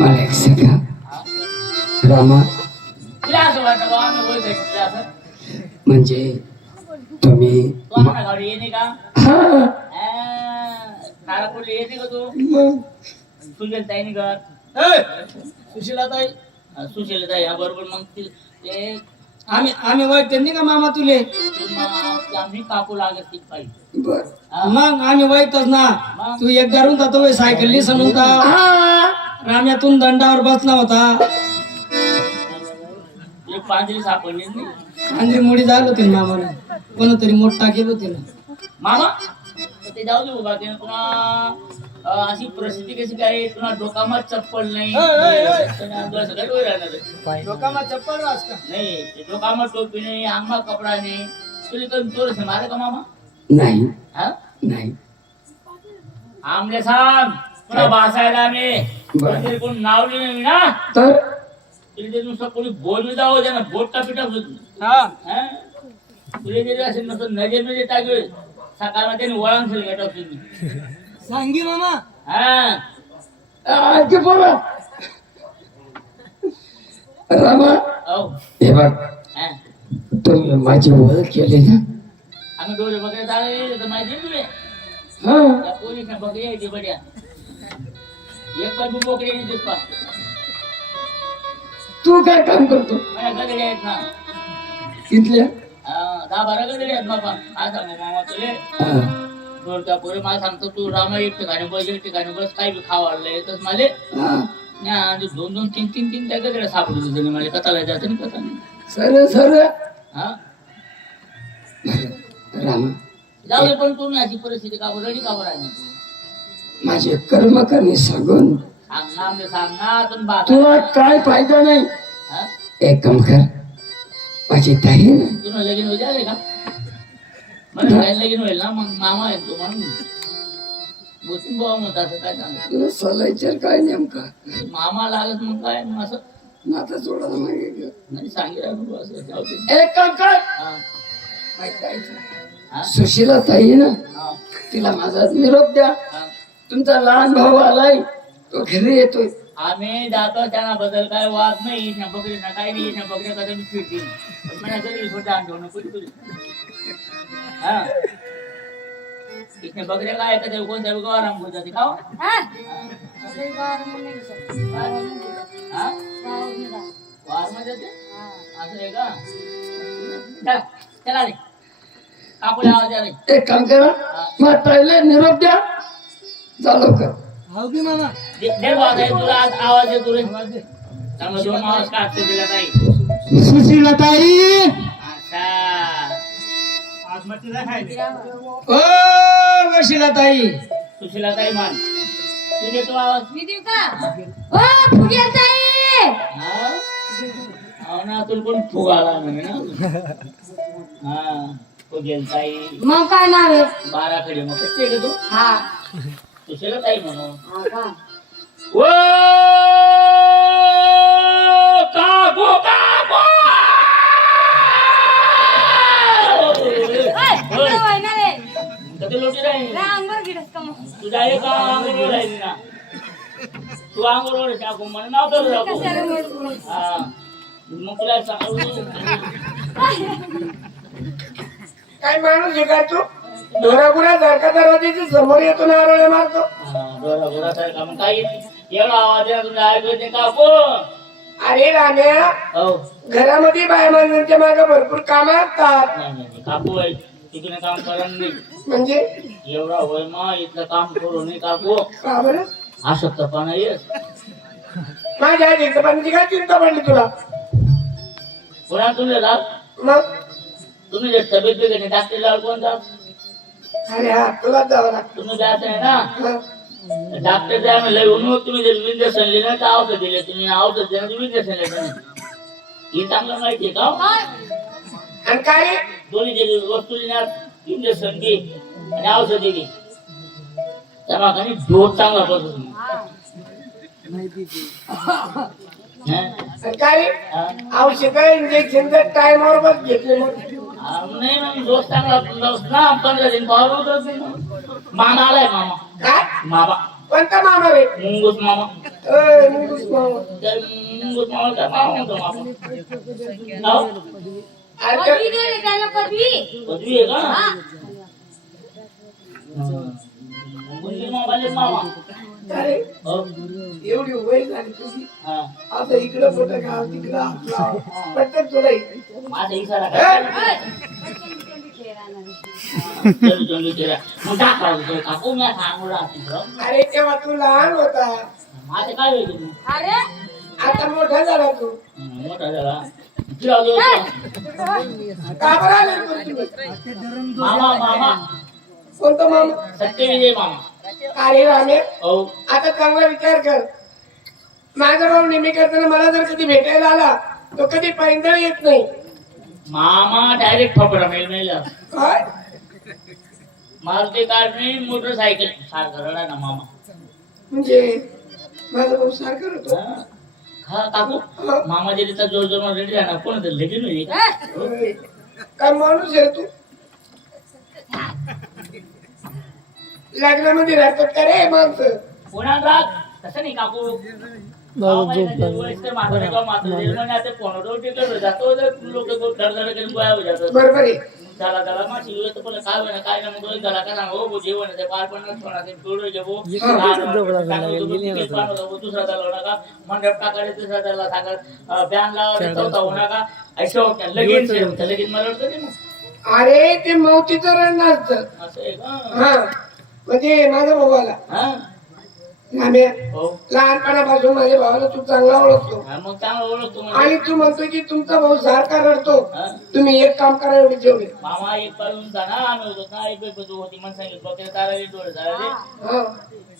मला एक सांगा रामा, तुला असं वाटतं बा आम्ही वय भेटले असं म्हणजे तुम्ही तू आम्हाला गाडी येते का हा नारापूरला येते का तू मग सुशील ताईने घर सुशीलाताई सुशील ताई हा बरोबर मग ते आम्ही वैद्य नाही का मामा तुले आम्ही काकू लागत ती पाहिजे बर मग आम्ही वैतच ना तू एक धरून जातो सायकल सण होता राम्यातून दंडावर बसला होता एक पांढरी सापडली नाही अंजरी मुडी झालं होती मामाने कोणतरी मोठा केलं होती ना मामा तर ते जाऊ दे उभा ते तुला अशी परिस्थिती कशी काय तुला डोकामात चप्पल नाही सगळं डोळे राहणार लोकांना चप्पल वाजता नाही डोकामात टोपी नाही अंगमा कपडा नाही तुला कधी चोरस मारे का मामा नाही हा नाही आमले सांग तुला भासायला मी बरं. तरी कोण नावली नाही ना तर तुला ते नुसतं कोणी बोलवी जावं द्या ना बोट पिटा हा तुला जरी असेल नसतं नजर टाकले सकाळला त्याने वळण झालं गेट तुम्ही सांगी मामा हा ते बोला रामा, हो हे बघ हा. तुम्ही माझी ओळख केली ना आम्ही डोळे बघायला चालले तर माहिती तुले हा त्या पोलीस बकरी आहे ती बड्या एक पण बोकडी आहे दिसपा तू काय काम करतो माझ्या गदडी आहेत ना तिथल्या 10-12 गदडी आहेत बाबा काय सांगू मामा तुले हा, दोन त्या पोरी मला सांगतो तू रामा एक ठिकाणी बस एक ठिकाणी बस काही बी खावा येतच माले हा. 2-2 3-3 त्या गदड्या सापडू तुझे मला कथाला जातं ना कथा नाही सर सर हा रामा, जाऊ दे पण तुम्ही अशी परिस्थिती का रडी का बरं आहे माझे कर्म करणे सांगून सांग ना म्हणजे सांग ना तुम्ही बात तुला काय फायदा नाही. हा एक काम कर, माझी ताई ना तुला लगीन होईल आहे का मला काय लगीन होईल ना मग मामा आहे तो म्हणून बोतीन बाबा म्हणत असं काय सांगतो तुला सलायचर काय नेमका मामा लागत मग काय मग असं नाता जोडायला मागे गे. नाही सांगितलं असं जाऊ दे एक काम कर, हा माझी ताईचं. हा सुशीला ताई ना हा तिला माझा निरोप द्या. हा तुमचा लहान भाऊ आलाय, तो घरी येतोय. आम्ही जातो त्यांना बद्दल काय वाद नाही इथं बकरी ना काही नाही इथं बकऱ्या कधी मी फिरतील पण मला घरी छोटे आणतो कुठे हा इथं बकऱ्या काय कधी कोणत्या आराम होत जाते का हो? हा वार मध्ये जाते असं आहे का चला चला रे कापूला आवाज आले एक काम करा, माझ्या ताईला निरोप द्या, जा लवकर. हो की मामा दे बाबा ताई, तुला आज आवाज येतो रे त्यामुळे 2 आवाज काढतो तिला काही सुशीला ताई अच्छा ओ वशिला ताई सुशीला ताई मान तू देतो आवाज मी देऊ का ओ फुग्या ताई हा हो ना तुला कोण फुग आला नाही ना हा फुगेल ताई मग काय नाव आहे 12 खडे मग कसे का तू हा सुशीला ताई म्हणून हा का ओ काको काको ओय होय ना रे कधी लोटी राहील रांगर गिरस का मग तुझा एक अंगोर राहील ना तू अंगोर टाकू मला नाव करू टाकू कशाला म्हणतो हा मग तुला सांगू काय माणूस आहे का तू? ढोरागुरा सारखा दरवाजाच्या समोर येतो ना आरोळे मारतो. बरं बरं सारखा मग काही एवढा आवाज आहे तुला ऐकू येते काकू अरे राण्या, हो घरामध्ये बाय माणसांच्या मागे भरपूर काम असतात. नाही काकू आहे तिकडे काम करा नाही म्हणजे एवढा होय मा इथलं काम करू नाही काकू का बरं? आसक्तपणा येत माझ्या आजीचं पण काय चिंता पडली तुला? पुन्हा तुम्ही लाग मग तुम्ही जर तब्येत बिघडली डॉक्टरला कोण जात अरे हा तुलाच जावं लागतं. तुम्ही जात नाही ना मग डॉक्टर जाय म्हणलं म्हणून तुम्ही जर इंजेक्शन लिहिलं तर औषध दिले तुम्ही औषध दिलं तुम्ही इंजेक्शन लिहिलं हे चांगलं माहितीये का आणि काय रे? दोन्ही दिली वस्तू लिहिण्यात इंजेक्शन घे आणि औषध दिली त्या मागाने डोस चांगला बसतो आणि काय रे? औषध इंजेक्शन टाइमवर बस घेतले मग नाही डोस चांगला ना 15 दिन पावर मामा आलाय मामा काय मामा कोणता मामा रे मुंगूस मामा मुंगूस मामा त्या मुंगूस मामा काय मामा म्हणतो मामा हो? अरे पदवी दे रे त्याला पदवी पदवी आहे का हा मुंगूस मामाले मामा अरे हो एवढी वय झाली तुझी हा आता इकडं मोठं गाव तिकडं आपलं पटकन तुला माझा इशारा काय चल चल तेरा मग दाखव काकू मी सांगू राहतो अरे तेव्हा तू लहान होता माझं काय होईल तू अरे आता मोठा झाला तू मोठा झाला तुला देऊ का? का बरं आले रे पण तुम्ही? मामा मामा कोणता मामा सत्यविजय मामा अरे रामे हो आता चांगला विचार कर माझा भाऊ नेहमी करताना मला जर कधी भेटायला आला तो कधी पैंदळ येत नाही मामा डायरेक्ट ठोकरा मेल काय मारुती कार मी मोटरसायकल सारखं रडा ना मामा म्हणजे माझा भाऊ सारखा होतो हा. हा काकू मामा जे तिचा जोर जोर रेडी राहणार कोण तर लगीन होईल का? काय माणूस आहे तू लग्नामध्ये राहतात का रे माणसं कोणाला राग तसं नाही काकू वयस्कर म्हातारे किंवा म्हातारे म्हणजे आता कोणावर टिकलं जातो लोक धडधड करून गोळ्या हो जातात बरोबर आहे झाला झाला माझी वेळ तर पण काय होईना काय नाही मग झाला का सांग हो जेवण आहे पार पडणार सोडा ते पिवळं जेवो दुसरा झाला नका मंडप टाकायला तिसरा झाला साखर बॅन लावा चौथा होऊ नका ऐसा लगीन लगीन मला वाटतं ते मग अरे ते मौतीचं रण नसतं असं आहे का हा म्हणजे माझा भाऊ आला हा आम्ही हो लहानपणापासून माझ्या भावाला तू चांगला ओळखतो हा, मग चांगलं ओळखतो म्हणजे आणि तू म्हणतो की तुमचा भाऊ सारखा रडतो हा? तुम्ही एक काम करा एवढे जेवढे मामा एक पाळून जाणार आम्ही होतो ना एक बाजू होती म्हणून सांगितलं बघ ताराले डोळे झाले हा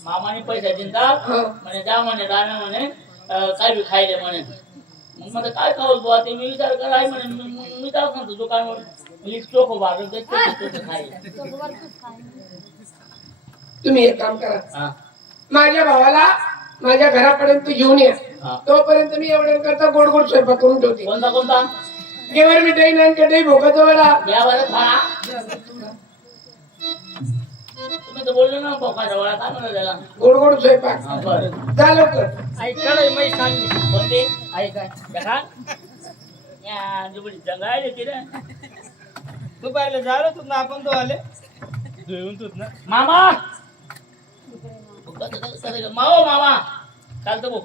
मामाने पैसा दिला म्हणे जा म्हणे राहणं म्हणे काय बी खायले म्हणे मग मला काय खाऊ बुवा ते मी विचार करा आहे म्हणे मी जाऊ सांगतो दुकानवर मी चोख भाजून ते खायला तुम्ही एक काम करा हा माझ्या भावाला माझ्या घरापर्यंत घेऊन या हा तोपर्यंत मी एवढ्या करता गोड गोड स्वयंपाक करून ठेवते कोणता कोणता केवर मिठाई नान कढई भोकाचा वडा यावर खा तुम्ही तर बोलले ना बोकाचा वडा काय म्हणा त्याला गोड गोड स्वयंपाक हा बरं जा लवकर कोणते ऐका देखा या जुबडी जंगायले तिरे दुपारला झालं तू ना आपण तो आले मामा मामा चालतं बघ